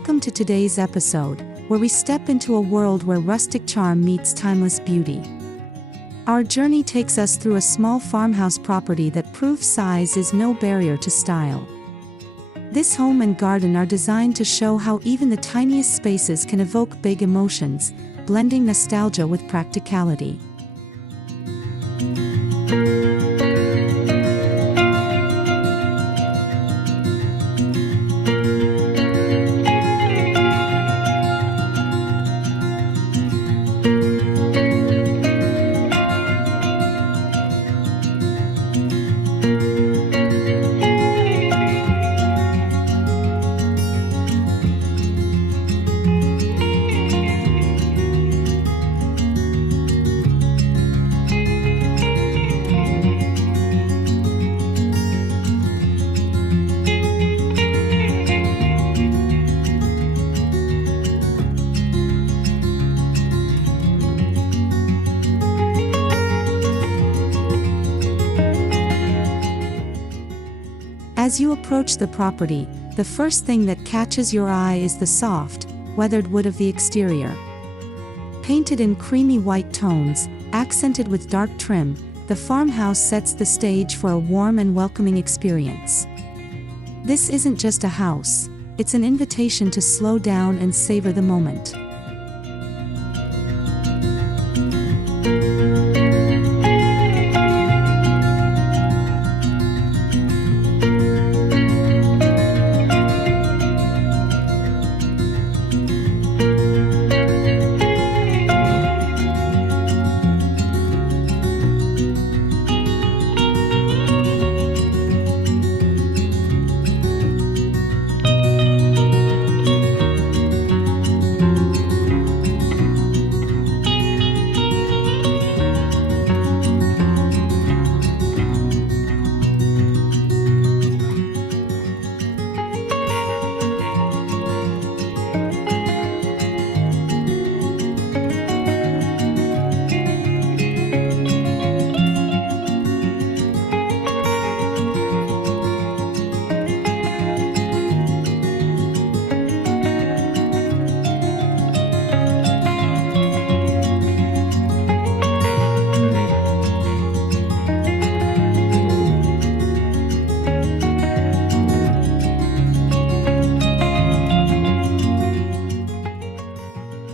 Welcome to today's episode, where we step into a world where rustic charm meets timeless beauty. Our journey takes us through a small farmhouse property that proves size is no barrier to style. This home and garden are designed to show how even the tiniest spaces can evoke big emotions, blending nostalgia with practicality. As you approach the property, the first thing that catches your eye is the soft, weathered wood of the exterior. Painted in creamy white tones, accented with dark trim, the farmhouse sets the stage for a warm and welcoming experience. This isn't just a house, it's an invitation to slow down and savor the moment.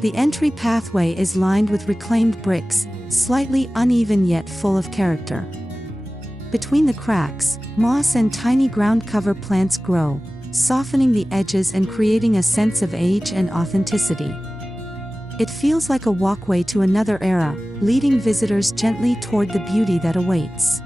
The entry pathway is lined with reclaimed bricks, slightly uneven yet full of character. Between the cracks, moss and tiny ground cover plants grow, softening the edges and creating a sense of age and authenticity. It feels like a walkway to another era, leading visitors gently toward the beauty that awaits.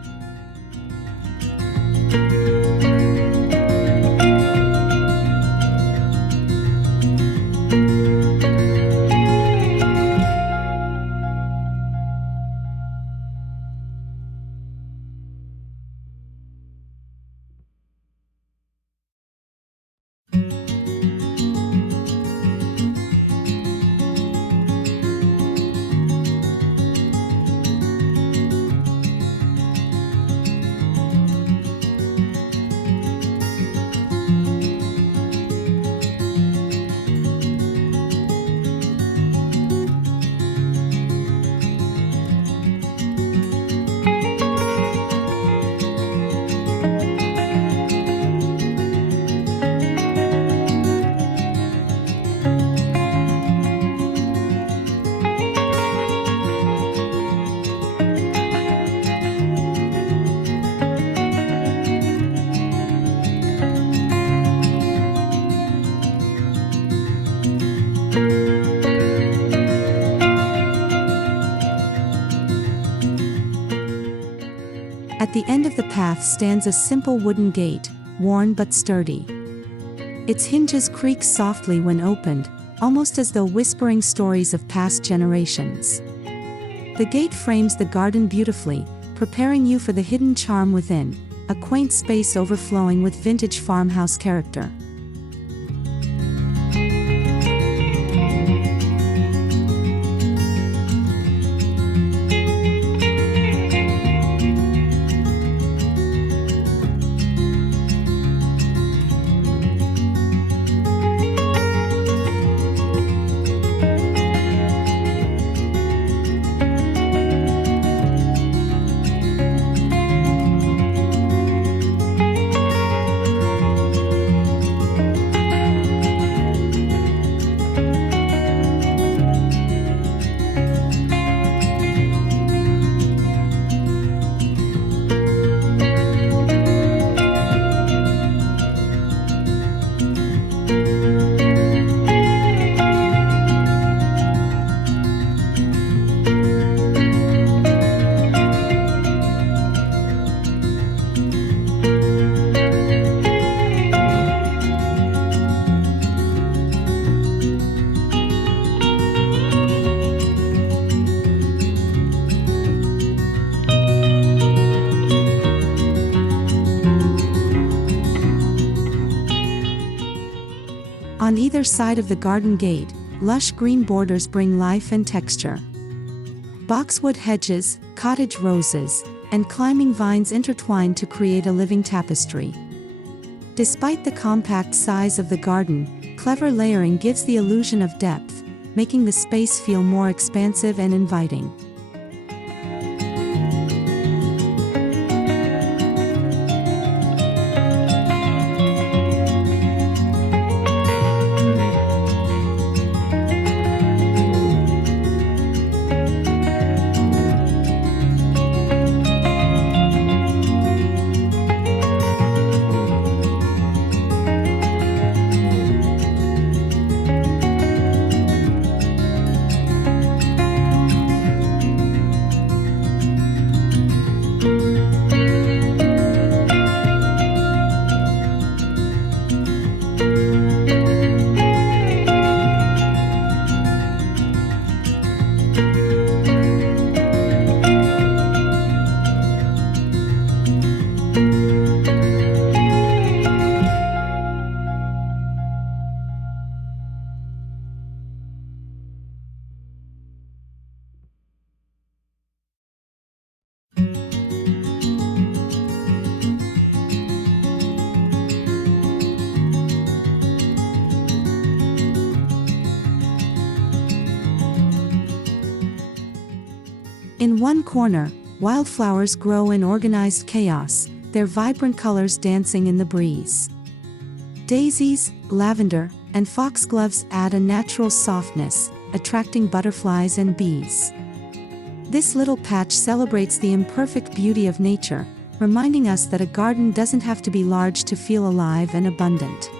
At the end of the path stands a simple wooden gate, worn but sturdy. Its hinges creak softly when opened, almost as though whispering stories of past generations. The gate frames the garden beautifully, preparing you for the hidden charm within, a quaint space overflowing with vintage farmhouse character. side of the garden gate, lush green borders bring life and texture. Boxwood hedges, cottage roses, and climbing vines intertwine to create a living tapestry. Despite the compact size of the garden, clever layering gives the illusion of depth, making the space feel more expansive and inviting. In one corner, wildflowers grow in organized chaos, their vibrant colors dancing in the breeze. Daisies, lavender, and foxgloves add a natural softness, attracting butterflies and bees. This little patch celebrates the imperfect beauty of nature, reminding us that a garden doesn't have to be large to feel alive and abundant.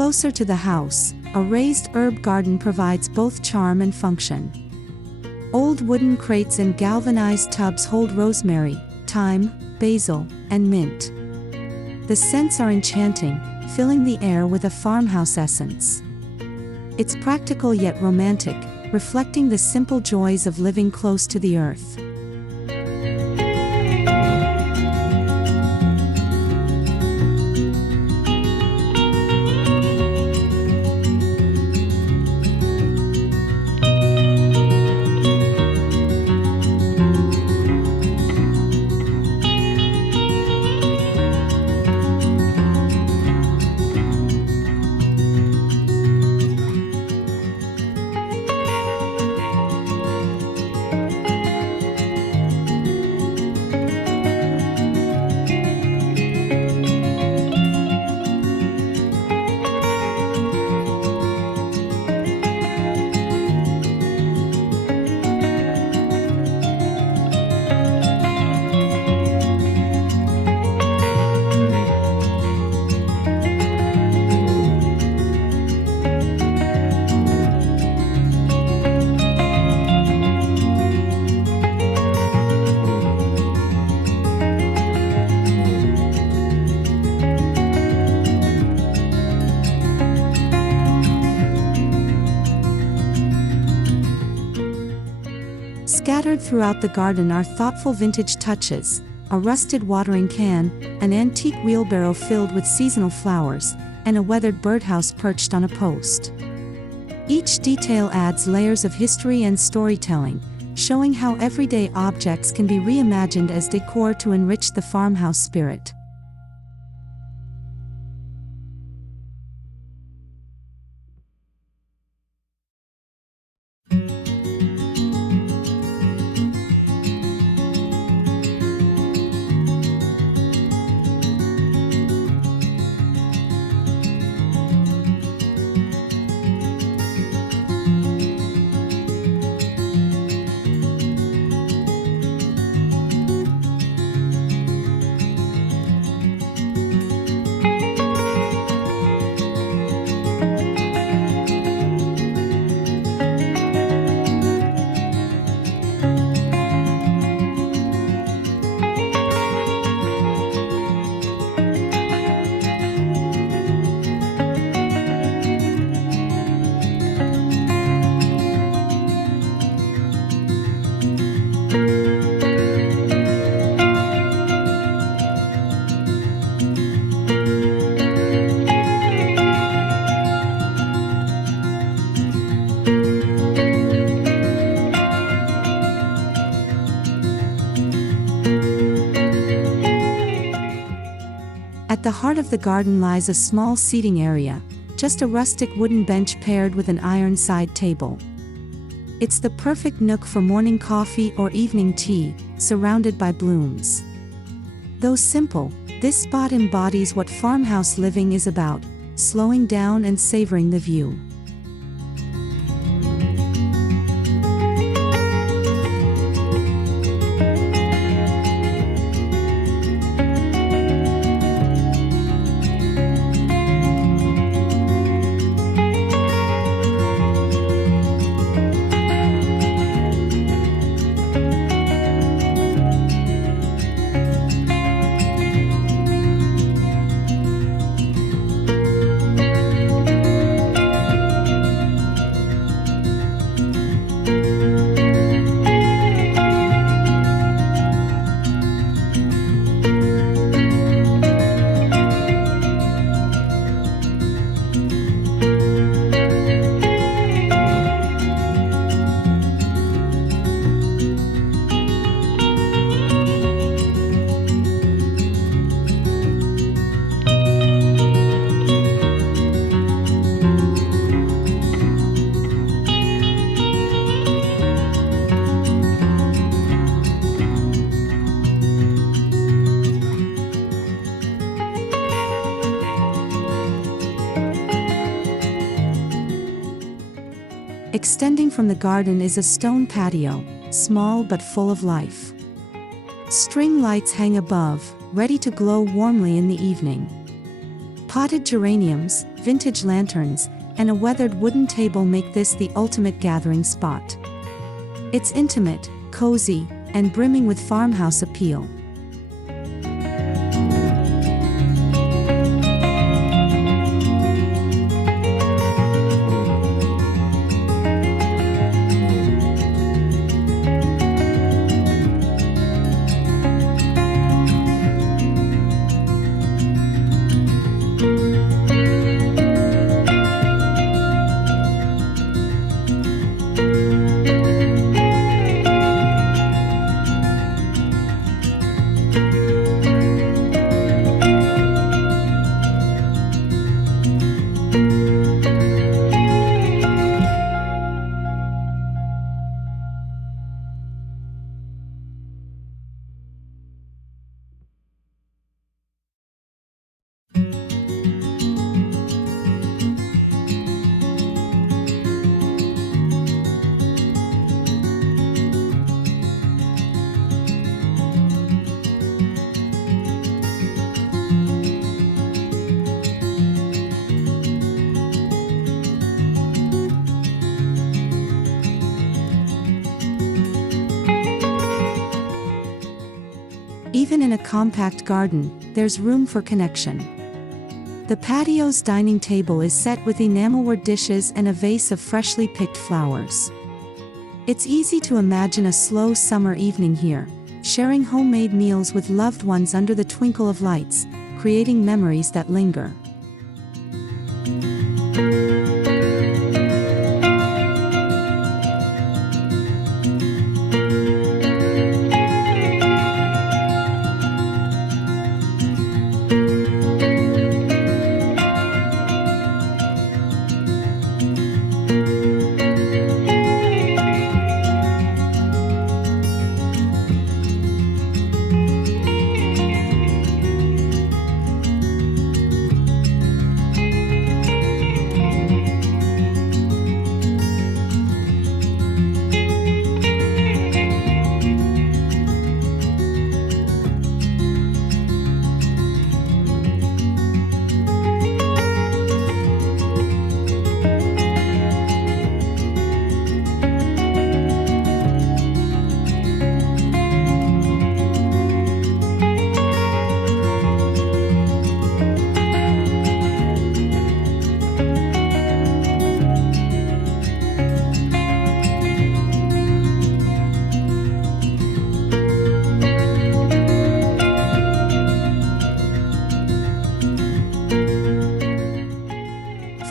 Closer to the house, a raised herb garden provides both charm and function. Old wooden crates and galvanized tubs hold rosemary, thyme, basil, and mint. The scents are enchanting, filling the air with a farmhouse essence. It's practical yet romantic, reflecting the simple joys of living close to the earth. Scattered throughout the garden are thoughtful vintage touches, a rusted watering can, an antique wheelbarrow filled with seasonal flowers, and a weathered birdhouse perched on a post. Each detail adds layers of history and storytelling, showing how everyday objects can be reimagined as decor to enrich the farmhouse spirit. At the heart of the garden lies a small seating area, just a rustic wooden bench paired with an iron side table. It's the perfect nook for morning coffee or evening tea, surrounded by blooms. Though simple, this spot embodies what farmhouse living is about, slowing down and savoring the view. Extending from the garden is a stone patio, small but full of life. String lights hang above, ready to glow warmly in the evening. Potted geraniums, vintage lanterns, and a weathered wooden table make this the ultimate gathering spot. It's intimate, cozy, and brimming with farmhouse appeal. Even in a compact garden, there's room for connection. The patio's dining table is set with enamelware dishes and a vase of freshly picked flowers. It's easy to imagine a slow summer evening here, sharing homemade meals with loved ones under the twinkle of lights, creating memories that linger.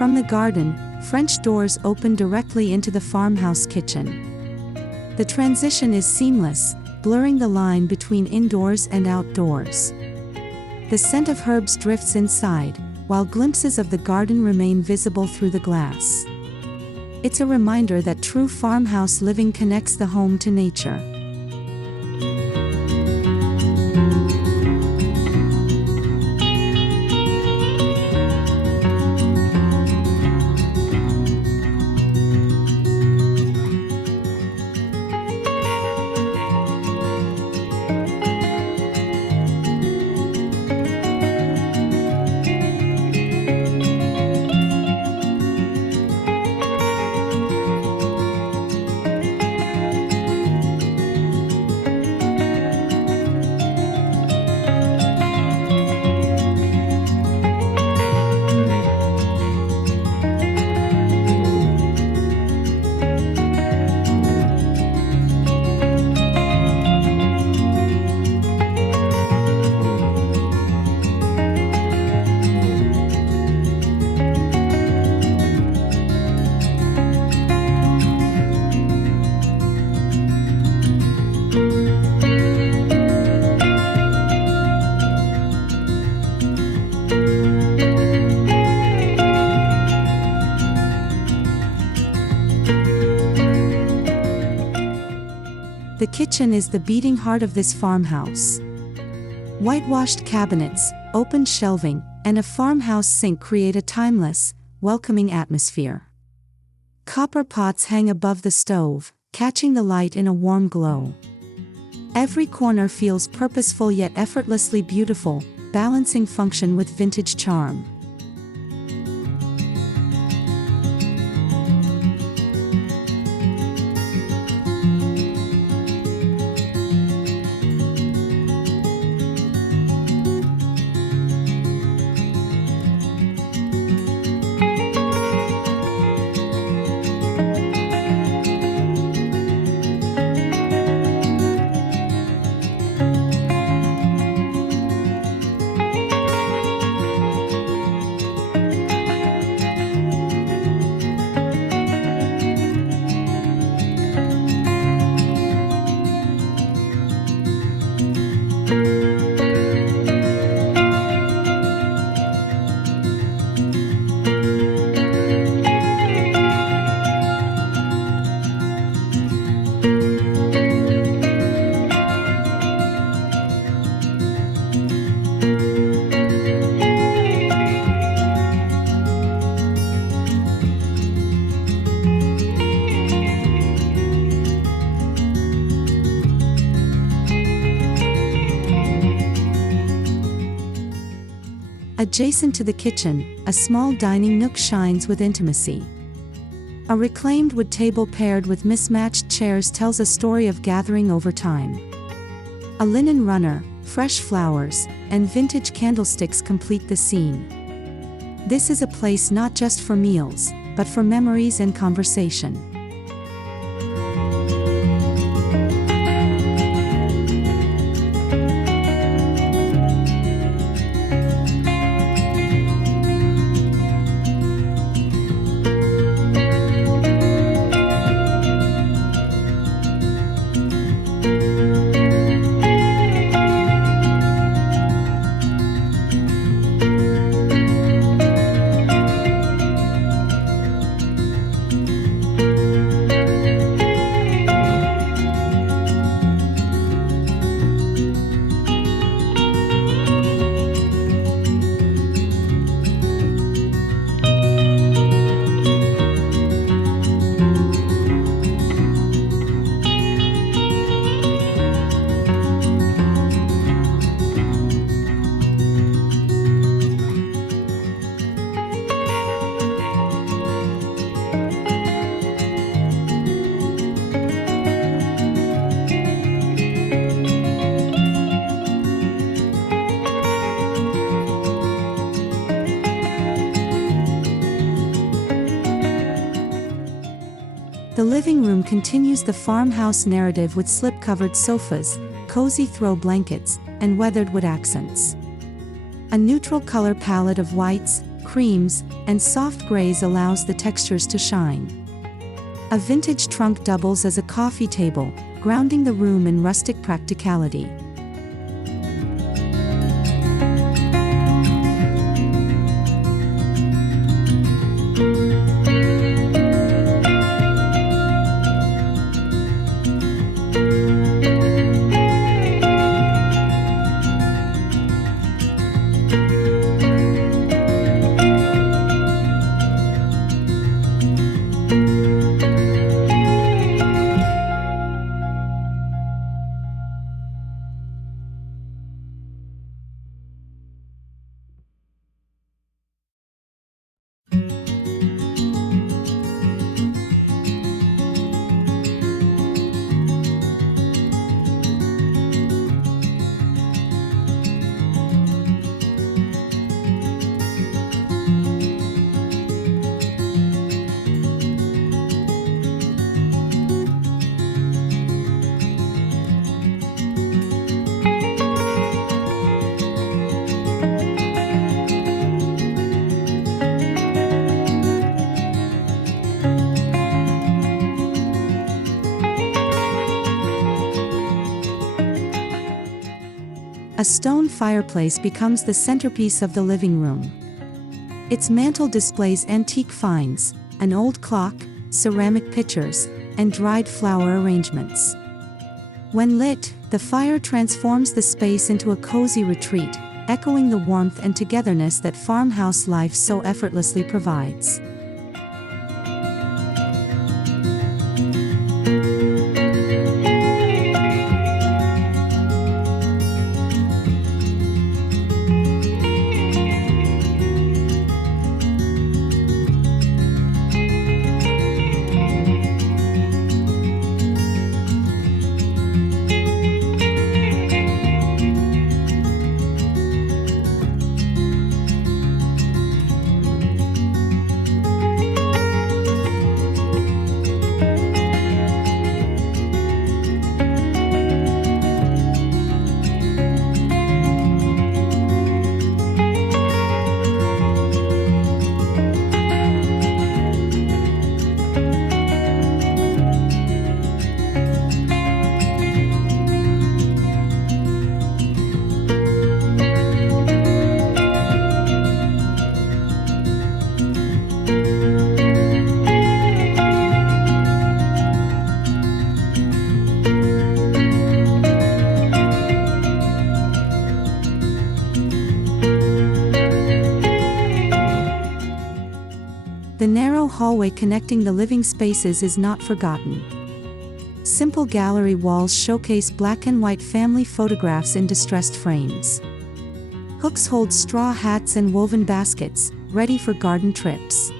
From the garden, French doors open directly into the farmhouse kitchen. The transition is seamless, blurring the line between indoors and outdoors. The scent of herbs drifts inside, while glimpses of the garden remain visible through the glass. It's a reminder that true farmhouse living connects the home to nature. The kitchen is the beating heart of this farmhouse. Whitewashed cabinets, open shelving, and a farmhouse sink create a timeless, welcoming atmosphere. Copper pots hang above the stove, catching the light in a warm glow. Every corner feels purposeful yet effortlessly beautiful, balancing function with vintage charm. Adjacent to the kitchen, a small dining nook shines with intimacy. A reclaimed wood table paired with mismatched chairs tells a story of gathering over time. A linen runner, fresh flowers, and vintage candlesticks complete the scene. This is a place not just for meals, but for memories and conversation. The living room continues the farmhouse narrative with slip-covered sofas, cozy throw blankets, and weathered wood accents. A neutral color palette of whites, creams, and soft grays allows the textures to shine. A vintage trunk doubles as a coffee table, grounding the room in rustic practicality. A stone fireplace becomes the centerpiece of the living room. Its mantel displays antique finds, an old clock, ceramic pitchers, and dried flower arrangements. When lit, the fire transforms the space into a cozy retreat, echoing the warmth and togetherness that farmhouse life so effortlessly provides. The narrow hallway connecting the living spaces is not forgotten. Simple gallery walls showcase black and white family photographs in distressed frames. Hooks hold straw hats and woven baskets, ready for garden trips.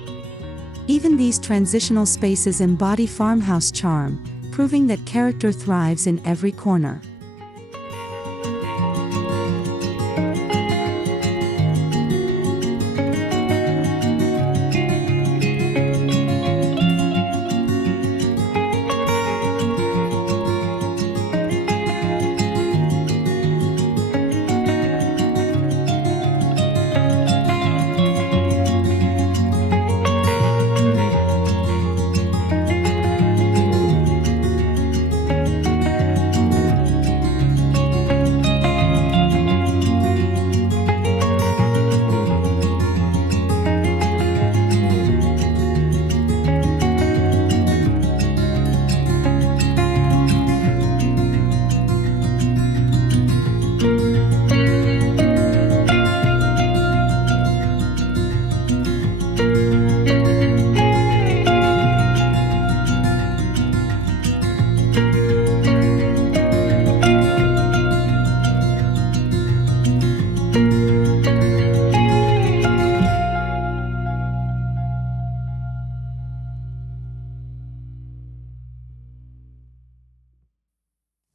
Even these transitional spaces embody farmhouse charm, proving that character thrives in every corner.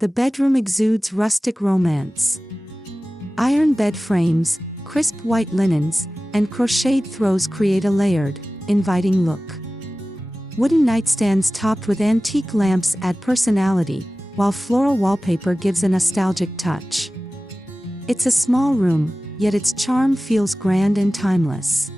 The bedroom exudes rustic romance. Iron bed frames, crisp white linens, and crocheted throws create a layered, inviting look. Wooden nightstands topped with antique lamps add personality, while floral wallpaper gives a nostalgic touch. It's a small room, yet its charm feels grand and timeless.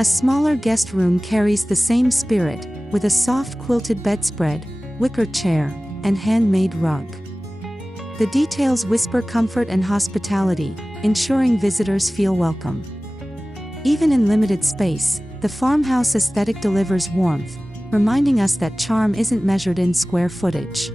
A smaller guest room carries the same spirit, with a soft quilted bedspread, wicker chair, and handmade rug. The details whisper comfort and hospitality, ensuring visitors feel welcome. Even in limited space, the farmhouse aesthetic delivers warmth, reminding us that charm isn't measured in square footage.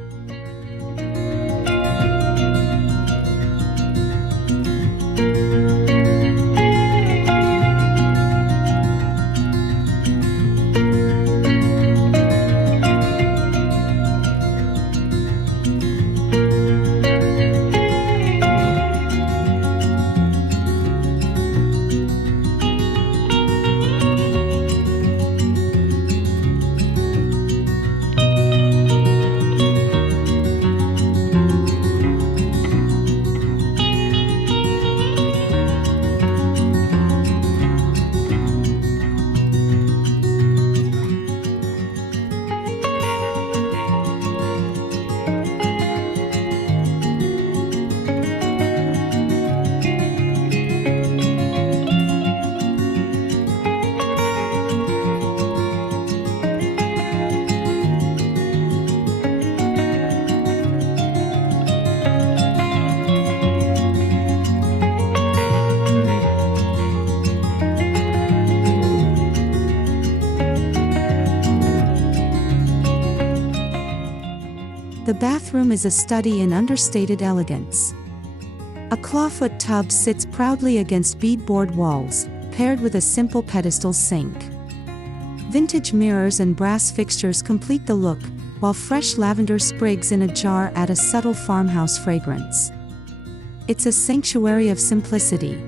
The bathroom is a study in understated elegance. A clawfoot tub sits proudly against beadboard walls, paired with a simple pedestal sink. Vintage mirrors and brass fixtures complete the look, while fresh lavender sprigs in a jar add a subtle farmhouse fragrance. It's a sanctuary of simplicity.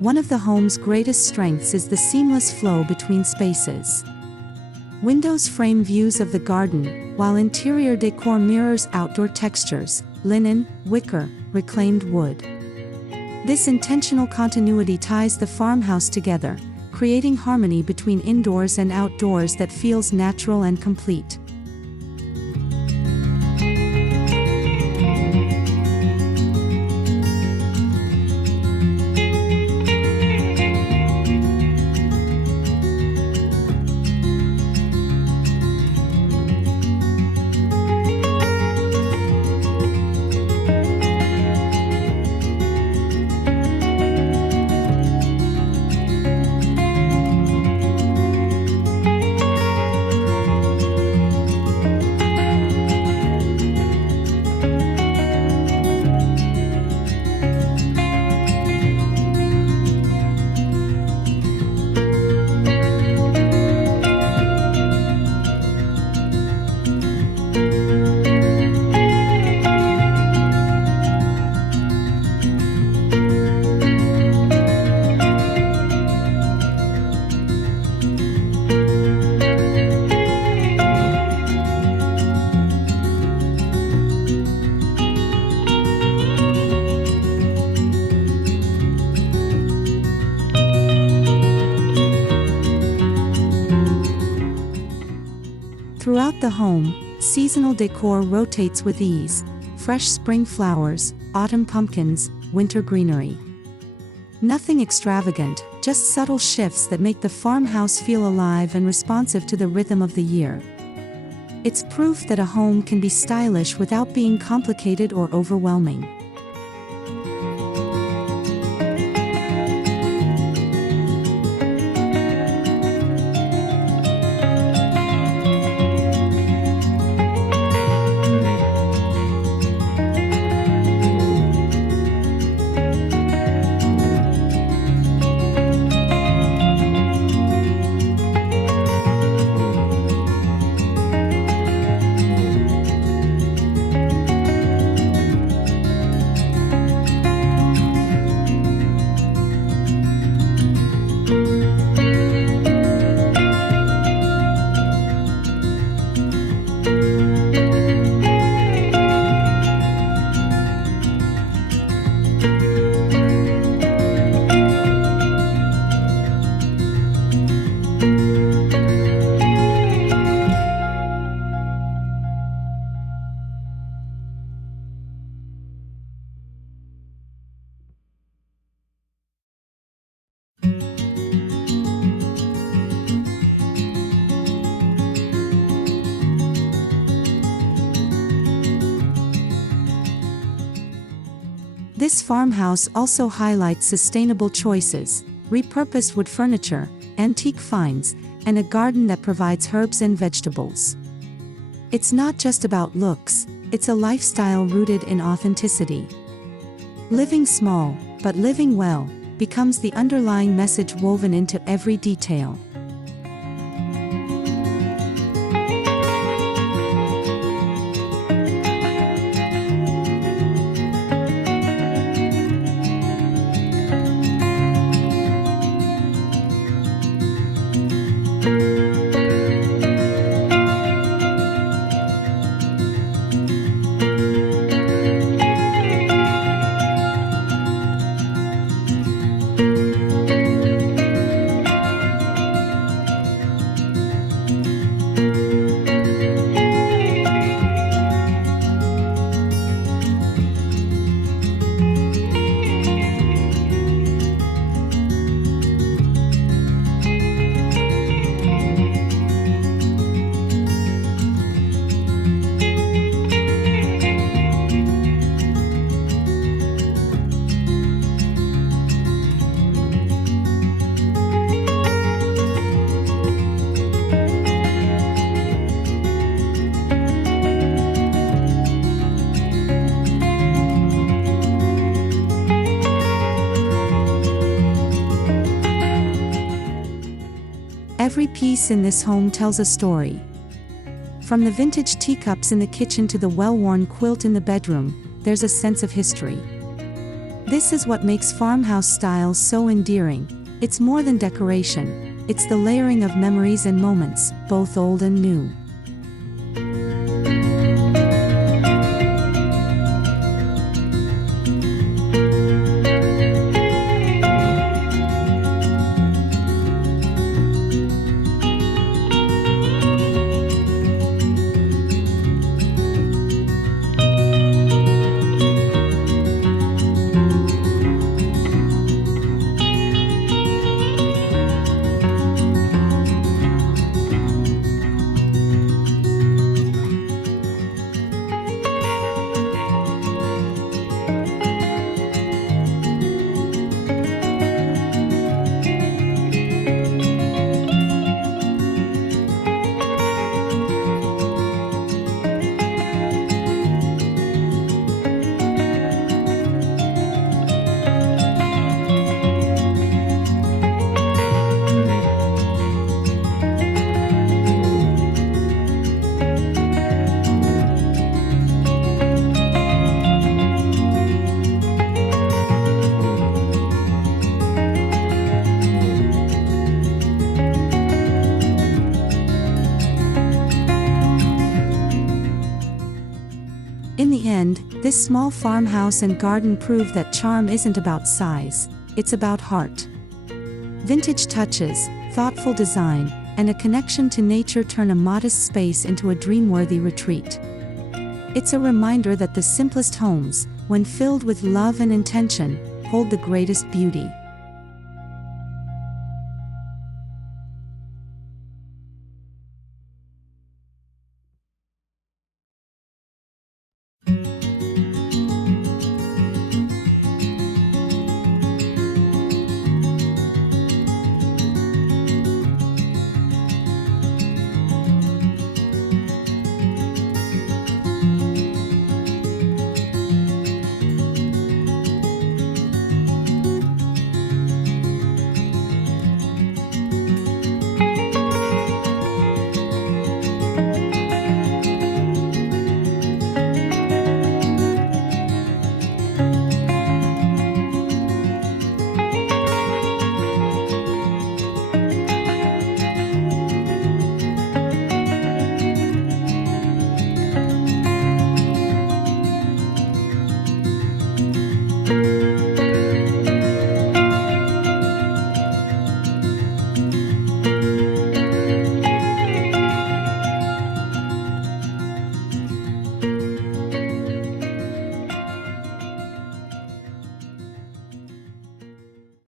One of the home's greatest strengths is the seamless flow between spaces. Windows frame views of the garden, while interior decor mirrors outdoor textures, linen, wicker, reclaimed wood. This intentional continuity ties the farmhouse together, creating harmony between indoors and outdoors that feels natural and complete. Throughout the home, seasonal decor rotates with ease: fresh spring flowers, autumn pumpkins, winter greenery. Nothing extravagant, just subtle shifts that make the farmhouse feel alive and responsive to the rhythm of the year. It's proof that a home can be stylish without being complicated or overwhelming. This farmhouse also highlights sustainable choices, repurposed wood furniture, antique finds, and a garden that provides herbs and vegetables. It's not just about looks, it's a lifestyle rooted in authenticity. Living small, but living well, becomes the underlying message woven into every detail. Every piece in this home tells a story. From the vintage teacups in the kitchen to the well-worn quilt in the bedroom, there's a sense of history. This is what makes farmhouse styles so endearing. It's more than decoration, it's the layering of memories and moments, both old and new. In the end, this small farmhouse and garden prove that charm isn't about size, it's about heart. Vintage touches, thoughtful design, and a connection to nature turn a modest space into a dream-worthy retreat. It's a reminder that the simplest homes, when filled with love and intention, hold the greatest beauty.